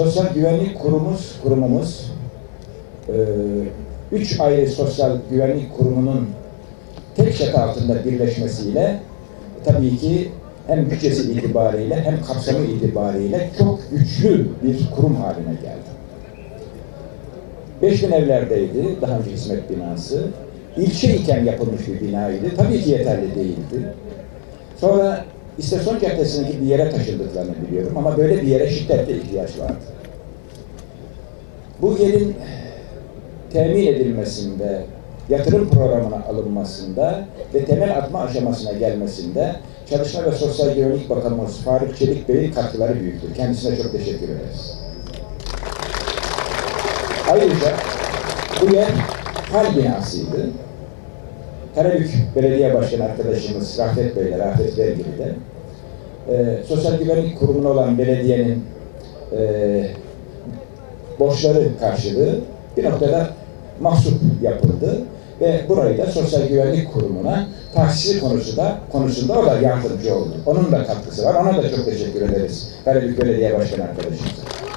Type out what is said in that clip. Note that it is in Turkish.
Sosyal Güvenlik Kurumumuz, kurumumuz e, üç ayrı sosyal güvenlik kurumunun tek çatı altında birleşmesiyle tabii ki hem bütçesi itibariyle hem kapsamı itibariyle çok güçlü bir kurum haline geldi. 5000 evlerdeydi daha önce hizmet binası. İlçe iken yapılmış bir binaydı. Tabii ki yeterli değildi. Sonra İstasyon Caddesi'ndeki bir yere taşındıklarını biliyorum ama böyle bir yere şiddetle ihtiyaç vardı. Bu yerin temin edilmesinde, yatırım programına alınmasında ve temel atma aşamasına gelmesinde Çalışma ve Sosyal Güvenlik Bakanımız Faruk Çelik Bey'in katkıları büyüktür. Kendisine çok teşekkür ederiz. Ayrıca bu yer hal binasıydı. Karabük Belediye Başkanı arkadaşımız Rafet Bey'le, Rafet Vergili de e, Sosyal Güvenlik Kurumu'na olan belediyenin e, borçları karşılığı bir noktada mahsup yapıldı ve burayı da Sosyal Güvenlik Kurumu'na tahsisi konusu da, konusunda o da yardımcı oldu. Onun da katkısı var. Ona da çok teşekkür ederiz. Karabük Belediye Başkanı arkadaşımıza.